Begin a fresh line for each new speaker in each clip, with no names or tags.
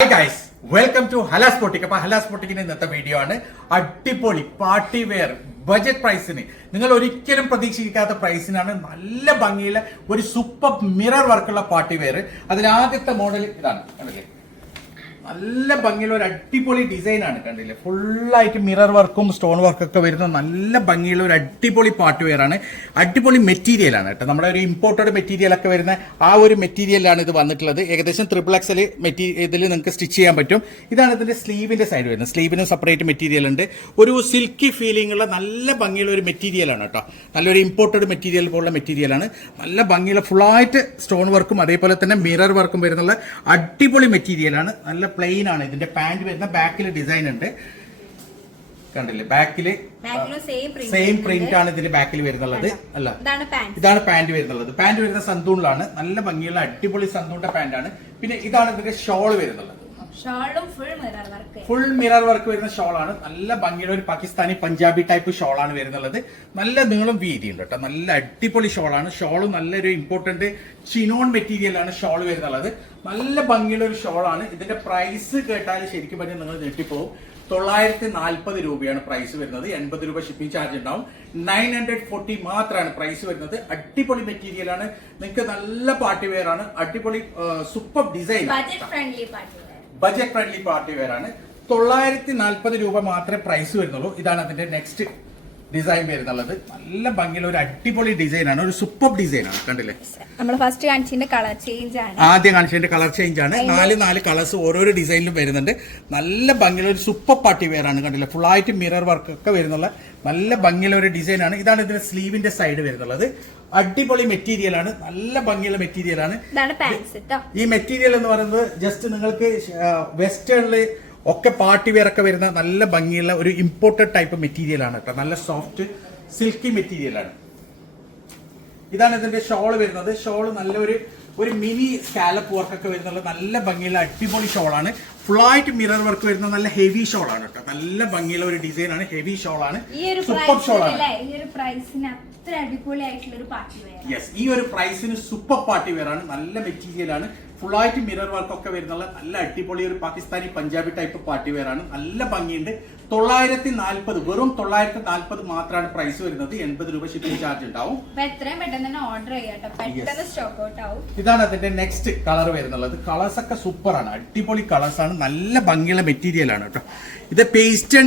Hi guys welcome to ഹലാസ് സ്പോട്ടിക് അപ്പൊ ഹലാസ് സ്പോട്ടിക്കിന്റെ ഇന്നത്തെ വീഡിയോ ആണ്. അടിപൊളി പാർട്ടി വെയർ ബജറ്റ് പ്രൈസിന് നിങ്ങൾ ഒരിക്കലും പ്രതീക്ഷിക്കാത്ത പ്രൈസിനാണ് നല്ല ഭംഗിയിലെ ഒരു സൂപ്പർ മിറർ വർക്കുള്ള പാർട്ടി വെയർ അതിൽ ആദ്യത്തെ മോഡൽ ഇതാണ്. കണ്ടില്ലേ? നല്ല ഭംഗിയുള്ള ഒരു അടിപൊളി ഡിസൈൻ ആണ് കണ്ടില്ലേ? ഫുള്ളായിട്ട് മിറർ വർക്കും സ്റ്റോൺ വർക്കൊക്കെ വരുന്ന നല്ല ഭംഗിയുള്ള ഒരു അടിപൊളി പാർട്ട് വെയർ ആണ്. അടിപൊളി മെറ്റീരിയൽ ആണ് കേട്ടോ. നമ്മുടെ ഒരു ഇമ്പോർട്ടഡ് മെറ്റീരിയൽ ഒക്കെ വരുന്ന ആ ഒരു മെറ്റീരിയലാണ് ഇത് വന്നിട്ടുള്ളത്. ഏകദേശം ത്രിപിൾ എക്സൽ മെറ്റീരിയൽ ഇതിൽ നിങ്ങൾക്ക് സ്റ്റിച്ച് ചെയ്യാൻ പറ്റും. ഇതാണ് ഇതിന്റെ സ്ലീവിന്റെ സൈഡ് വരുന്നത്. സ്ലീവിന് സെപ്പറേറ്റ് മെറ്റീരിയൽ ഉണ്ട്. ഒരു സിൽക്കി ഫീലിംഗ് ഉള്ള നല്ല ഭംഗിയുള്ള ഒരു മെറ്റീരിയൽ ആണ് കേട്ടോ. നല്ലൊരു ഇമ്പോർട്ടഡ് മെറ്റീരിയൽ പോലുള്ള മെറ്റീരിയൽ ആണ്. നല്ല ഭംഗിയുള്ള ഫുള്ളായിട്ട് സ്റ്റോൺ വർക്കും അതേപോലെ തന്നെ മിറർ വർക്കും വരുന്നുള്ള അടിപൊളി മെറ്റീരിയൽ ആണ്. നല്ല പ്ലെയിൻ ആണ്. ഇതിന്റെ പാന്റ് വരുന്ന ബാക്കിൽ ഡിസൈൻ ഉണ്ട്. കണ്ടില്ലേ?
ബാക്കിൽ സെയിം പ്രിന്റ്
ആണ് ഇതിന്റെ ബാക്കിൽ വരുന്നുള്ളത്. അല്ല
ഇതാണ് പാന്റ്
പാന്റ് വരുന്നുള്ളത്. പാന്റ് വരുന്ന സന്തൂണിലാണ്. നല്ല ഭംഗിയുള്ള അടിപൊളി സന്തൂണിന്റെ ആണ്. പിന്നെ ഇതാണ് ഇതിന്റെ ഷോൾ വരുന്നുള്ളത്.
ഫുൾ മിറർ വർക്ക്
വരുന്ന ഷോളാണ്. നല്ല ഭംഗിയുടെ ഒരു പാകിസ്ഥാനി പഞ്ചാബി ടൈപ്പ് ഷോളാണ് വരുന്നുള്ളത്. നല്ല നീളം വീതി ഉണ്ട് കേട്ടോ. നല്ല അടിപൊളി ഷോളാണ്. ഷോൾ നല്ലൊരു ഇമ്പോർട്ടന്റ് ചിനോൺ മെറ്റീരിയൽ ആണ് ഷോൾ വരുന്നുള്ളത്. നല്ല ഭംഗിയുള്ള ഒരു ഷോളാണ്. ഇതിന്റെ പ്രൈസ് കേട്ടാൽ ശരിക്കും പറഞ്ഞാൽ നിങ്ങൾ ഞെട്ടിപ്പോവും. തൊള്ളായിരത്തി നാൽപ്പത് രൂപയാണ് പ്രൈസ് വരുന്നത്. എൺപത് രൂപ ഷിപ്പിംഗ് ചാർജ് ഉണ്ടാവും. നയൻ ഹൺഡ്രഡ് ഫോർട്ടി മാത്രമാണ് പ്രൈസ് വരുന്നത്. അടിപൊളി മെറ്റീരിയൽ ആണ്. നിങ്ങൾക്ക് നല്ല പാർട്ടി വെയർ ആണ്. അടിപൊളി super design
budget friendly party
budget friendly party വെയറാണ് തൊള്ളായിരത്തി നാൽപ്പത് രൂപ മാത്രമേ പ്രൈസ് വരുന്നുള്ളൂ. ഇതാണ് അതിന്റെ നെക്സ്റ്റ് ഡിസൈൻ വരുന്നുള്ളത്. നല്ല ഭംഗിയുള്ള ഒരു അടിപൊളി ഡിസൈൻ ആണ്. ഒരു സൂപ്പർ ഡിസൈൻ ആണ്. കണ്ടില്ലേ?
നമ്മൾ ഫസ്റ്റ് കാണിച്ചതിന്റെ കളർ ചേഞ്ച് ആണ്.
ആദ്യം കാണിച്ചതിന്റെ കളർ ചേഞ്ച് ആണ്. നാല് നാല് കളേഴ്സ് ഓരോരോ ഡിസൈനിലും വരുന്നുണ്ട്. നല്ല ഭംഗിയുള്ള ഒരു സൂപ്പർ പാർട്ടി വെയർ ആണ്. കണ്ടില്ലേ? ഫുൾ ആയിട്ട് മിറർ വർക്ക് ഒക്കെ വരുന്നുള്ള നല്ല ഭംഗിയുള്ള ഒരു ഡിസൈൻ ആണ് ഇതാണ് ഇതിന്റെ സ്ലീവിന്റെ സൈഡ് വരുന്നുള്ളത്. അടിപൊളി മെറ്റീരിയൽ ആണ്. നല്ല ഭംഗിയുള്ള മെറ്റീരിയൽ ആണ്. ഈ മെറ്റീരിയൽ എന്ന് പറയുന്നത് ജസ്റ്റ് നിങ്ങൾക്ക് വെസ്റ്റേണിൽ ഒക്കെ പാർട്ടി വെയർ ഒക്കെ വരുന്ന നല്ല ഭംഗിയുള്ള ഒരു ഇമ്പോർട്ടഡ് ടൈപ്പ് മെറ്റീരിയൽ ആണ് കേട്ടോ നല്ല സോഫ്റ്റ് സിൽക്കി മെറ്റീരിയൽ ആണ്. ഇതാണ് ഇതിന്റെ ഷോൾ വരുന്നത്. ഷോൾ നല്ലൊരു ഒരു മിനി സ്കാലപ്പ് വർക്കൊക്കെ വരുന്നുള്ള നല്ല ഭംഗിയുള്ള അടിപൊളി ഷോളാണ് ഫുള്ളായിട്ട് മിറർ വർക്ക് വരുന്ന നല്ല ഹെവി ഷോളാണ് കേട്ടോ. നല്ല ഭംഗിയുള്ള ഒരു ഡിസൈൻ ആണ്. ഹെവി ഷോൾ
ആണ്. ഒരു
സൂപ്പർ ഷോൾ
ആണ്. ഈ ഒരു പ്രൈസിന് അത്ര അടിപൊളി ആയിട്ടുള്ള ഒരു പാർട്ടി വെയർ
യെസ് ഈ ഒരു പ്രൈസിന് സൂപ്പർ പാർട്ടി വെയർ ആണ്. നല്ല മെറ്റീരിയൽ ആണ്. ഫുൾ ആയിട്ട് മിറർ വർക്കൊക്കെ വരുന്നുള്ള നല്ല അടിപൊളി ഒരു പാകിസ്ഥാനി പഞ്ചാബി ടൈപ്പ് പാർട്ടി വെയറാണ് നല്ല ഭംഗിയുണ്ട്. തൊള്ളായിരത്തി നാൽപ്പത് വെറും തൊള്ളായിരത്തി നാൽപ്പത് മാത്രമാണ് പ്രൈസ് വരുന്നത്. എൺപത് രൂപ ഷിപ്പിംഗ് ചാർജ് ഉണ്ടാവും. ഇതാണ് അതിന്റെ നെക്സ്റ്റ് കളർ വരുന്നുള്ളത്. കളേഴ്സ് ഒക്കെ സൂപ്പർ ആണ്. അടിപൊളി കളേഴ്സ് ആണ്. നല്ല ഭംഗിയുള്ള മെറ്റീരിയൽ ആണ് കേട്ടോ. ഇത് പേസ്റ്റ്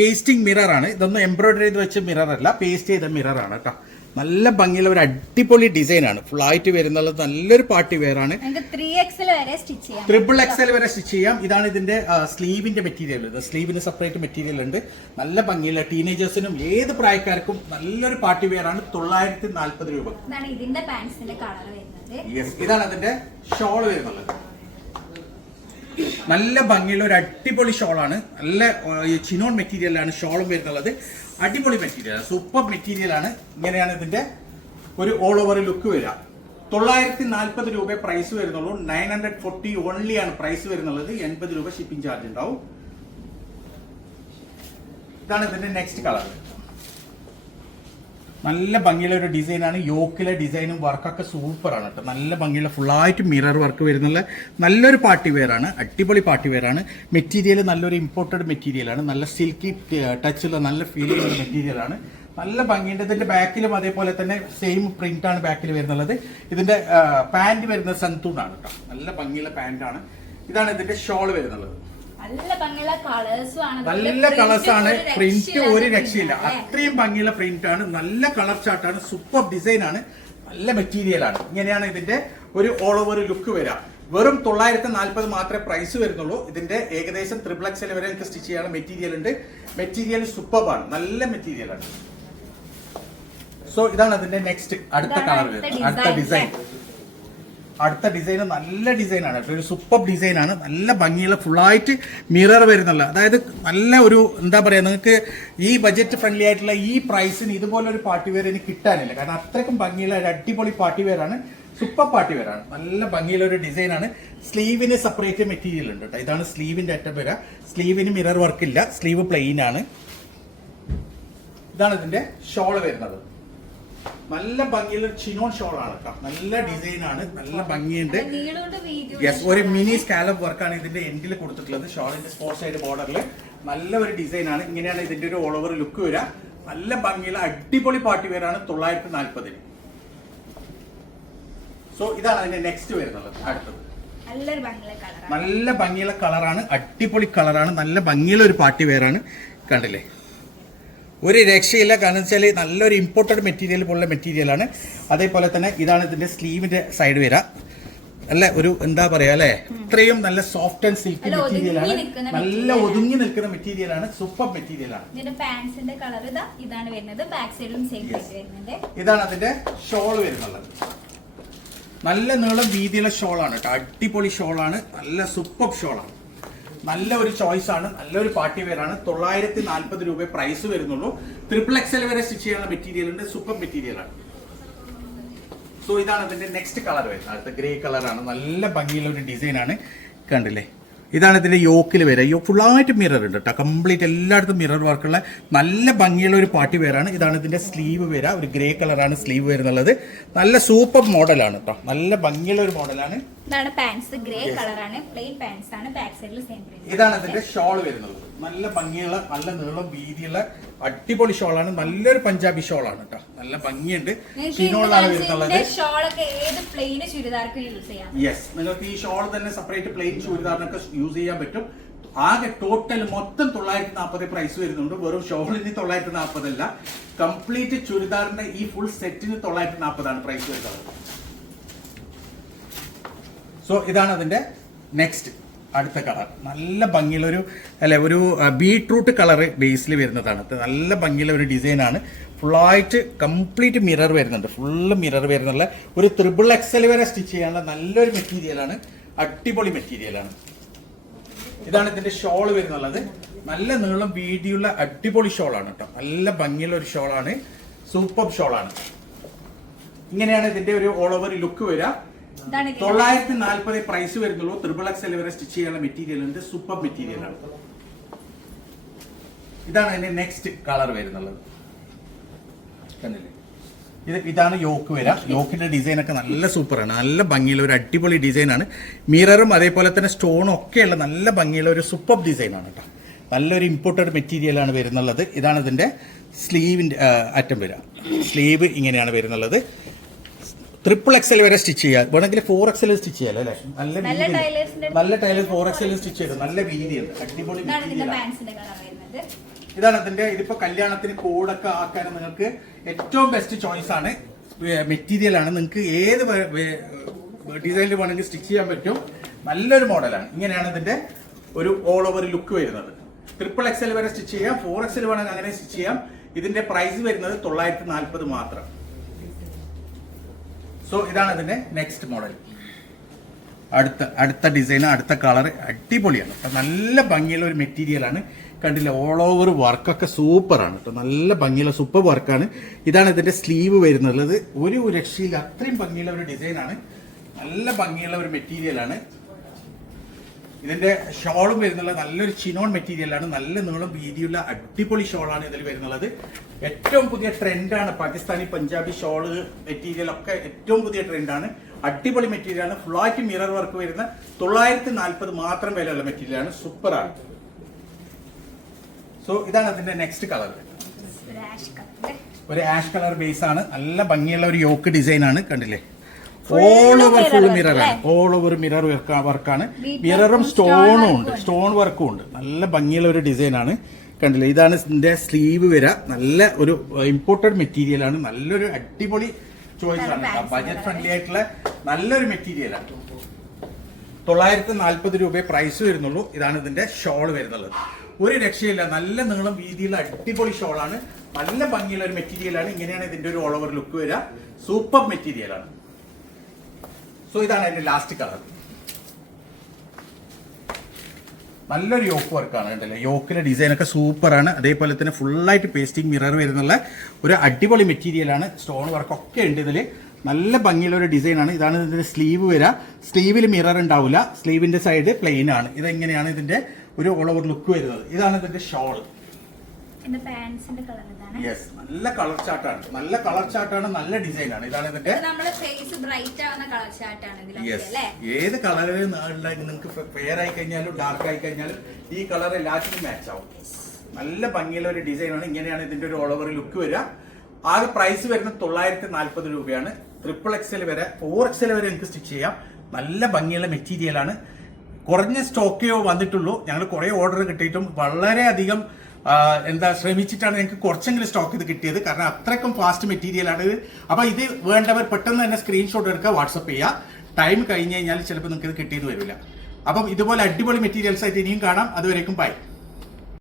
പേസ്റ്റിംഗ് മിറർ ആണ്. ഇതൊന്നും എംബ്രോയിഡറി ചെയ്ത് വെച്ച മിറർ അല്ല. പേസ്റ്റ് ചെയ്ത മിറർ ആണ് കേട്ടോ. നല്ല ഭംഗിയുള്ള ഒരു അടിപൊളി ഡിസൈൻ ആണ്. ഫുൾ ആയിട്ട് വരുന്നുള്ളത് നല്ലൊരു പാർട്ടി
ചെയ്യാം
ട്രിപ്പിൾ എക്സൽ വരെ സ്റ്റിച്ച് ചെയ്യാം. ഇതാണ് ഇതിന്റെ സ്ലീവിന്റെ മെറ്റീരിയൽ സ്ലീവിന് സെപ്പറേറ്റ് മെറ്റീരിയൽ ഉണ്ട്. നല്ല ഭംഗിയുള്ള ടീനേജേഴ്സിനും ഏത് പ്രായക്കാർക്കും നല്ലൊരു പാർട്ടി വെയർ ആണ്. തൊള്ളായിരത്തി നാൽപ്പത് രൂപ.
ഇതാണ്
അതിന്റെ ഷോൾ വരുന്നുള്ളത്. നല്ല ഭംഗിയുള്ള ഒരു അടിപൊളി ഷോളാണ്. നല്ല ചിനോൺ മെറ്റീരിയലാണ് ഷോളും വരുന്നുള്ളത്. അടിപൊളി മെറ്റീരിയൽ സൂപ്പർ മെറ്റീരിയൽ ആണ്. ഇങ്ങനെയാണ് ഇതിന്റെ ഒരു ഓൾ ഓവർ ലുക്ക് വരിക. തൊള്ളായിരത്തി നാൽപ്പത് രൂപ പ്രൈസ് വരുന്നുള്ളൂ. നയൻ ഹൺഡ്രഡ് ഫോർട്ടി ഓൺലി ആണ് പ്രൈസ് വരുന്നുള്ളത്. എൺപത് രൂപ ഷിപ്പിംഗ് ചാർജ് ഉണ്ടാവും. ഇതാണ് ഇതിന്റെ നെക്സ്റ്റ് കളർ നല്ല ഭംഗിയുള്ള ഒരു ഡിസൈനാണ്. യോക്കിലെ ഡിസൈനും വർക്കൊക്കെ സൂപ്പറാണ് കേട്ടോ. നല്ല ഭംഗിയുള്ള ഫുള്ളായിട്ട് മിറർ വർക്ക് വരുന്നുള്ള നല്ലൊരു പാർട്ടി വെയർ ആണ്. അടിപൊളി പാർട്ടി വെയർ ആണ്. മെറ്റീരിയൽ നല്ലൊരു ഇമ്പോർട്ടഡ് മെറ്റീരിയൽ ആണ്. നല്ല സിൽക്കി ടച്ചുള്ള നല്ല ഉള്ള മെറ്റീരിയൽ ആണ്. നല്ല ഭംഗിയുണ്ട്. ഇതിന്റെ ബാക്കിലും അതേപോലെ തന്നെ സെയിം പ്രിന്റ് ആണ് ബാക്കിൽ വരുന്നുള്ളത്. ഇതിന്റെ പാന്റ് വരുന്നത് സന്തൂണാണ് കേട്ടോ. നല്ല ഭംഗിയുള്ള പാന്റ് ആണ്. ഇതാണ് ഇതിന്റെ ഷോൾ വരുന്നുള്ളത്.
നല്ല കളേഴ്സും ആണ്.
പ്രിന്റ് ഒരു രക്ഷയില്ല? അത്രയും ഭംഗിയുള്ള പ്രിന്റ് ആണ്. നല്ല കളർ ചാർട്ടാണ് സൂപ്പർ ഡിസൈൻ ആണ്. നല്ല മെറ്റീരിയൽ ആണ്. ഇങ്ങനെയാണ് ഇതിന്റെ ഒരു ഓൾ ഓവർ ലുക്ക് വരിക. വെറും തൊള്ളായിരത്തി നാൽപ്പത് മാത്രമേ പ്രൈസ് വരുന്നുള്ളൂ. ഇതിന്റെ ഏകദേശം ത്രിപിൾ എക്സൽ വരെ നിങ്ങൾക്ക് സ്റ്റിച്ച് ചെയ്യാനുള്ള മെറ്റീരിയൽ ഉണ്ട്. മെറ്റീരിയൽ സൂപ്പറാണ് നല്ല മെറ്റീരിയൽ ആണ്. സോ ഇതാണ് അതിന്റെ നെക്സ്റ്റ് അടുത്ത കളർ
അടുത്ത
ഡിസൈൻ. അടുത്ത ഡിസൈൻ നല്ല ഡിസൈനാണ് ഒരു സൂപ്പർ ഡിസൈനാണ് നല്ല ഭംഗിയുള്ള ഫുള്ളായിട്ട് മിറർ വരുന്നുള്ള അതായത് നല്ല ഒരു എന്താ പറയുക നിങ്ങൾക്ക് ഈ ബജറ്റ് ഫ്രണ്ട്ലി ആയിട്ടുള്ള ഈ പ്രൈസിന് ഇതുപോലെ ഒരു പാർട്ടി വെയർ എനിക്ക് കിട്ടാനില്ല. കാരണം അത്രയ്ക്കും ഭംഗിയുള്ള ഒരു അടിപൊളി പാർട്ടി വെയറാണ് സൂപ്പർ പാർട്ടി വെയർ ആണ്. നല്ല ഭംഗിയുള്ള ഒരു ഡിസൈനാണ് സ്ലീവിന് സെപ്പറേറ്റ് മെറ്റീരിയൽ ഉണ്ട് കേട്ടോ ഇതാണ് സ്ലീവിന്റെ അറ്റം വരിക സ്ലീവിന് മിറർ വർക്ക് ഇല്ല. സ്ലീവ് പ്ലെയിൻ ആണ്. ഇതാണ് ഇതിന്റെ ഷോൾ വരുന്നത്. നല്ല ഭംഗിയുള്ള ചിനോൺ ഷോൾ ആണ് കേട്ടോ നല്ല ഡിസൈൻ ആണ്. നല്ല ഭംഗിയുണ്ട്. യെസ് ഒരു മിനി സ്കാലപ്പ് വർക്കാണ് ഇതിന്റെ എൻഡിൽ കൊടുത്തിട്ടുള്ളത്. ഷോളിന്റെ സ്പോർട്സ് സൈഡ് ബോർഡറിൽ നല്ല ഒരു ഡിസൈൻ ആണ്. ഇങ്ങനെയാണ് ഇതിന്റെ ഒരു ഓൾ ഓവർ ലുക്ക് വരിക. നല്ല ഭംഗിയുള്ള അടിപൊളി പാർട്ടി വെയർ ആണ് തൊള്ളായിരത്തി നാൽപ്പതിന് സോ ഇതാണ് അതിന്റെ നെക്സ്റ്റ് വരുന്നത്. അടുത്തത്. നല്ല ഭംഗിയുള്ള കളറാണ് അടിപൊളി കളറാണ് നല്ല ഭംഗിയുള്ള ഒരു പാർട്ടി വെയർ കണ്ടില്ലേ? ഒരു രക്ഷയില്ല. കാരണം വെച്ചാൽ നല്ലൊരു ഇമ്പോർട്ടഡ് മെറ്റീരിയൽ പോലുള്ള മെറ്റീരിയലാണ് അതേപോലെ തന്നെ ഇതാണ് ഇതിന്റെ സ്ലീവിന്റെ സൈഡ് വരിക അല്ല? ഒരു എന്താ പറയാ അല്ലെ? ഇത്രയും നല്ല സോഫ്റ്റ് ആൻഡ് സിൽക്കി
മെറ്റീരിയൽ ആണ്.
മെറ്റീരിയലാണ് നല്ല ഒതുങ്ങി നിൽക്കുന്ന മെറ്റീരിയലാണ് സൂപ്പർ മെറ്റീരിയലാണ്
ഇതിന്റെ പാൻസിന്റെ കളർ ഇതാ ഇതാണ് വരുന്നത്. ബാക്ക് സൈഡിലും സെയിം
Yes.
വരുന്നുണ്ട്.
ഇതാണ് അതിന്റെ ഷോൾ വരുന്നത്. നല്ല നീളം വീതിയുള്ള ഷോളാണ് കേട്ടോ. അടിപൊളി ഷോളാണ് നല്ല സൂപ്പർ ഷോളാണ് നല്ല ഒരു ചോയ്സ് ആണ് നല്ലൊരു പാർട്ടി വെയർ ആണ്. തൊള്ളായിരത്തി നാൽപ്പത് രൂപ പ്രൈസ് വരുന്നുള്ളൂ. ട്രിപ്പിൾ എക്സൽ വരെ സ്റ്റിച്ച് ചെയ്യുന്ന മെറ്റീരിയൽ ഉണ്ട് സൂപ്പർ മെറ്റീരിയൽ ആണ്. സോ ഇതാണ് ഇതിന്റെ നെക്സ്റ്റ് കളർ വരുന്നത്. അടുത്ത ഗ്രേ കളറാണ് നല്ല ഭംഗിയുള്ള ഒരു ഡിസൈൻ ആണ്. കണ്ടില്ലേ? ഇതാണ് ഇതിന്റെ യോക്കിൽ വരിക യോ ഫുള്ളായിട്ട് മിറർ ഉണ്ട് കേട്ടോ കംപ്ലീറ്റ് എല്ലായിടത്തും മിറർ വർക്കുള്ള നല്ല ഭംഗിയുള്ള ഒരു പാർട്ടി വെയറാണ് ഇതാണ് ഇതിന്റെ സ്ലീവ് വരിക ഒരു ഗ്രേ കളറാണ് സ്ലീവ് വരുന്നുള്ളത്. നല്ല സൂപ്പർ മോഡലാണ് കേട്ടോ നല്ല ഭംഗിയുള്ള ഒരു മോഡലാണ്
ഇതാണ് പാൻസ് ഗ്രേ കളറാണ് പ്ലെയിൻ പാൻസ് ആണ്. ബാക്ക് സൈഡിൽ സെയിം
ഇതാണ് ഇതിന്റെ ഷോൾ വരുന്നത്. നല്ല ഭംഗിയുള്ള നല്ല നീളം വീതിയുള്ള അടിപൊളി ഷോൾ ആണ്. നല്ലൊരു പഞ്ചാബി ഷോൾ ആണ് കേട്ടോ നല്ല ഭംഗിയുണ്ട്.
ഷോളൊക്കെ ഏത് പ്ലെയിൻ ചുരിദാർക്കും യൂസ് ചെയ്യാം?
യെസ് നിങ്ങൾക്ക് ഈ ഷോൾ തന്നെ സെപ്പറേറ്റ് പ്ലെയിൻ ചുരിദാറിനൊക്കെ യൂസ് ചെയ്യാൻ പറ്റും. ആകെ ടോട്ടൽ മൊത്തം തൊള്ളായിരത്തി നാൽപ്പത് പ്രൈസ് വരുന്നുണ്ട്. വെറും ഷോളിന് തൊള്ളായിരത്തി നാൽപ്പതല്ല കംപ്ലീറ്റ് ചുരിദാറിന്റെ ഈ ഫുൾ സെറ്റിന് തൊള്ളായിരത്തി നാൽപ്പതാണ് പ്രൈസ് വരുന്നത്. സോ ഇതാണ് അതിന്റെ നെക്സ്റ്റ് അടുത്ത കളർ നല്ല ഭംഗിയുള്ള ഒരു അല്ലെ ഒരു ബീട്രൂട്ട് കളർ ബേസിൽ വരുന്നതാണ്. നല്ല ഭംഗിയുള്ള ഒരു ഡിസൈനാണ് ഫുള്ളായിട്ട് കംപ്ലീറ്റ് മിറർ വരുന്നുണ്ട്. ഫുള്ള് മിറർ വരുന്നുള്ള ഒരു ത്രിബിൾ എക്സൽ വരെ സ്റ്റിച്ച് ചെയ്യാനുള്ള നല്ലൊരു മെറ്റീരിയലാണ് അടിപൊളി മെറ്റീരിയലാണ് ഇതാണ് ഇതിന്റെ ഷോൾ വരുന്നുള്ളത്. നല്ല നീളം വീതിയുള്ള അടിപൊളി ഷോളാണ് കേട്ടോ. നല്ല ഭംഗിയുള്ള ഒരു ഷോളാണ് സൂപ്പർ ഷോളാണ് ഇങ്ങനെയാണ് ഇതിന്റെ ഒരു ഓൾ ഓവർ ലുക്ക് വരിക. തൊള്ളായിരത്തി നാല്പത് പ്രൈസ് വരുന്നുള്ളൂ. ത്രിബിൾ എക്സ് വരെ സ്റ്റിച്ച് ചെയ്യുന്ന മെറ്റീരിയൽ ഉണ്ട്. സൂപ്പർ മെറ്റീരിയൽ ആണ്. ഇതാണ് അതിന്റെ നെക്സ്റ്റ് കളർ വരുന്നുള്ളത്. കണ്ടില്ലേ? ഇത് ഇതാണ് യോക്ക് വര യോക്കിന്റെ ഡിസൈൻ ഒക്കെ നല്ല സൂപ്പറാണ് നല്ല ഭംഗിയുള്ള ഒരു അടിപൊളി ഡിസൈനാണ് മിററും അതേപോലെ തന്നെ സ്റ്റോണും ഒക്കെയുള്ള നല്ല ഭംഗിയുള്ള ഒരു സൂപ്പർ ഡിസൈനാണ് കേട്ടോ. നല്ലൊരു ഇമ്പോർട്ടഡ് മെറ്റീരിയലാണ് വരുന്നുള്ളത്. ഇതാണ് ഇതിന്റെ സ്ലീവിന്റെ അറ്റം വരിക. സ്ലീവ് ഇങ്ങനെയാണ് വരുന്നുള്ളത്. ട്രിപ്പിൾ എക്സൽ വരെ സ്റ്റിച്ച് ചെയ്യാം വേണമെങ്കിൽ ഫോർ എക്സൽ സ്റ്റിച്ച് ചെയ്യാലോ അല്ലേ? നല്ല
നല്ല
വീതി നല്ല ടൈലർ ഫോർ എക്സൽ സ്റ്റിച്ച് ചെയ്തു നല്ല വീതിയുണ്ട്. അടിപൊളി
ഇതാണ്
അതിന്റെ ഇതിപ്പോ കല്യാണത്തിന് കോഡൊക്കെ ആക്കാൻ നിങ്ങൾക്ക് ഏറ്റവും ബെസ്റ്റ് ചോയ്സ് ആണ്. മെറ്റീരിയൽ ആണ്. നിങ്ങൾക്ക് ഏത് ഡിസൈനിൽ വേണമെങ്കിൽ സ്റ്റിച്ച് ചെയ്യാൻ പറ്റും. നല്ലൊരു മോഡലാണ്. ഇങ്ങനെയാണ് ഇതിന്റെ ഒരു ഓൾ ഓവർ ലുക്ക് വരുന്നത്. ട്രിപ്പിൾ എക്സൽ വരെ സ്റ്റിച്ച് ചെയ്യാം. ഫോർ എക്സൽ വേണമെങ്കിൽ അങ്ങനെ സ്റ്റിച്ച് ചെയ്യാം. ഇതിന്റെ പ്രൈസ് വരുന്നത് തൊള്ളായിരത്തി നാൽപ്പത് മാത്രം. സോ ഇതാണ് അതിന്റെ നെക്സ്റ്റ് മോഡൽ അടുത്ത അടുത്ത ഡിസൈൻ അടുത്ത കളർ അടിപൊളിയാണ്. അപ്പൊ നല്ല ഭംഗിയുള്ള ഒരു മെറ്റീരിയലാണ് കണ്ടില്ല ഓൾ ഓവർ വർക്കൊക്കെ സൂപ്പറാണ് കേട്ടോ നല്ല ഭംഗിയുള്ള സൂപ്പർ വർക്കാണ് ഇതാണ് ഇതിന്റെ സ്ലീവ് വരുന്നുള്ളത് ഒരു രക്ഷയിൽ അത്രയും ഭംഗിയുള്ള ഒരു ഡിസൈനാണ് നല്ല ഭംഗിയുള്ള ഒരു മെറ്റീരിയലാണ് ഇതിന്റെ ഷോളും വരുന്നുള്ള നല്ലൊരു ചിനോൺ മെറ്റീരിയലാണ് നല്ല നീളം വീതിയുള്ള അടിപൊളി ഷോളാണ് ഇതിൽ വരുന്നുള്ളത്. ഏറ്റവും പുതിയ ട്രെൻഡാണ് പാകിസ്ഥാനി പഞ്ചാബി ഷോൾ മെറ്റീരിയൽ ഒക്കെ ഏറ്റവും പുതിയ ട്രെൻഡാണ് അടിപൊളി മെറ്റീരിയലാണ് ഫ്ലാറ്റ് മിറർ വർക്ക് വരുന്ന തൊള്ളായിരത്തി നാൽപ്പത് മാത്രം വിലയുള്ള മെറ്റീരിയലാണ് സൂപ്പറാണ് സോ ഇതാണ് അതിന്റെ നെക്സ്റ്റ് കളർ
ഒരു ആഷ് കളർ
ബേസ് ആണ്. നല്ല ഭംഗിയുള്ള ഒരു യോക്ക് ഡിസൈൻ ആണ്. കണ്ടില്ലേ? ഓൾ ഓവർ ഫുൾ
മിററാണ്
മിറർ ആണ്. ഓൾ ഓവർ മിറർ വർക്കാണ് മിററും സ്റ്റോണും ഉണ്ട്. സ്റ്റോൺ വർക്കും ഉണ്ട്. നല്ല ഭംഗിയുള്ള ഒരു ഡിസൈൻ ആണ്. കണ്ടില്ലേ? ഇതാണ് ഇതിന്റെ സ്ലീവ് വര. നല്ല ഒരു ഇമ്പോർട്ടഡ് മെറ്റീരിയൽ ആണ്. നല്ലൊരു അടിപൊളി ചോയ്സ് ആണ് ബജറ്റ് ഫ്രണ്ട്ലി ആയിട്ടുള്ള നല്ലൊരു മെറ്റീരിയൽ ആണ്. തൊള്ളായിരത്തി നാൽപ്പത് രൂപ പ്രൈസ് വരുന്നുള്ളൂ. ഇതാണ് ഇതിന്റെ ഷോൾ വരുന്നത് ഒരു രക്ഷയില്ല. നല്ല നീളം വീതിയുള്ള അടിപൊളി ഷോളാണ് നല്ല ഭംഗിയുള്ള ഒരു മെറ്റീരിയലാണ് ഇങ്ങനെയാണ് ഇതിന്റെ ഒരു ഓൾ ഓവർ ലുക്ക് വരിക സൂപ്പർ മെറ്റീരിയലാണ് സോ ഇതാണ് അതിന്റെ ലാസ്റ്റ് കളർ നല്ലൊരു യോക്ക് വർക്കാണ് കേട്ടല്ലേ യോക്കിലെ ഡിസൈൻ ഒക്കെ സൂപ്പറാണ് അതേപോലെ തന്നെ ഫുള്ളായിട്ട് പേസ്റ്റിംഗ് മിറർ വരുന്നുള്ള ഒരു അടിപൊളി മെറ്റീരിയലാണ് സ്റ്റോൺ വർക്ക് ഒക്കെ ഉണ്ട് ഇതിൽ നല്ല ഭംഗിയുള്ള ഒരു ഡിസൈനാണ് ഇതാണ് ഇതിന്റെ സ്ലീവ് വരിക. സ്ലീവിൽ മിറർ ഉണ്ടാവില്ല സ്ലീവിന്റെ സൈഡ് പ്ലെയിൻ ആണ്. ഇതെങ്ങനെയാണ് ഇതിന്റെ ഒരു ഓൾ ഓവർ ലുക്ക് വരുന്നത്? ഇതാണ് ഇതിന്റെ ഷോൾ
എന്റെ പാൻസിന്റെ കളർ ഇതാണ്
യെസ് നല്ല കളർ ചാർട്ടാണ് നല്ല കളർ ചാർട്ടാണ് നല്ല ഡിസൈൻ ആണ്. ഇതാണ് ഇതിന്റെ യെസ് ഏത് കളറിൽ നിങ്ങൾക്ക് ഫെയർ ആയി കഴിഞ്ഞാലും ഡാർക്ക് ആയി കഴിഞ്ഞാലും ഈ കളർ എല്ലാത്തിനും മാച്ച് ആവും. നല്ല ഭംഗിയുള്ള ഒരു ഡിസൈൻ ആണ്. ഇങ്ങനെയാണ് ഇതിന്റെ ഒരു ഓൾ ഓവർ ലുക്ക് വരിക. ആകെ പ്രൈസ് വരുന്നത് തൊള്ളായിരത്തി നാല്പത് രൂപയാണ് ട്രിപ്പിൾ എക്സൽ വരെ ഫോർ എക്സൽ വരെ നിങ്ങൾക്ക് സ്റ്റിച്ച് ചെയ്യാം. നല്ല ഭംഗിയുള്ള മെറ്റീരിയലാണ് കുറഞ്ഞ സ്റ്റോക്കേ വന്നിട്ടുള്ളൂ. ഞങ്ങൾ കുറേ ഓർഡർ കിട്ടിയിട്ടും വളരെയധികം എന്താ ശ്രമിച്ചിട്ടാണ് ഞങ്ങൾക്ക് കുറച്ചെങ്കിലും സ്റ്റോക്ക് ഇത് കിട്ടിയത്. കാരണം അത്രയ്ക്കും ഫാസ്റ്റ് മെറ്റീരിയൽ ആണ്. ഇത് അപ്പൊ ഇത് വേണ്ടവർ പെട്ടെന്ന് തന്നെ സ്ക്രീൻഷോട്ട് എടുക്കുക വാട്സപ്പ് ചെയ്യുക. ടൈം കഴിഞ്ഞ് കഴിഞ്ഞാൽ ചിലപ്പോൾ നിങ്ങൾക്ക് ഇത് കിട്ടിയെന്ന് വരില്ല. അപ്പം ഇതുപോലെ അടിപൊളി മെറ്റീരിയൽസ് ആയിട്ട് ഇനിയും കാണാം. അതുവരേക്കും ബൈ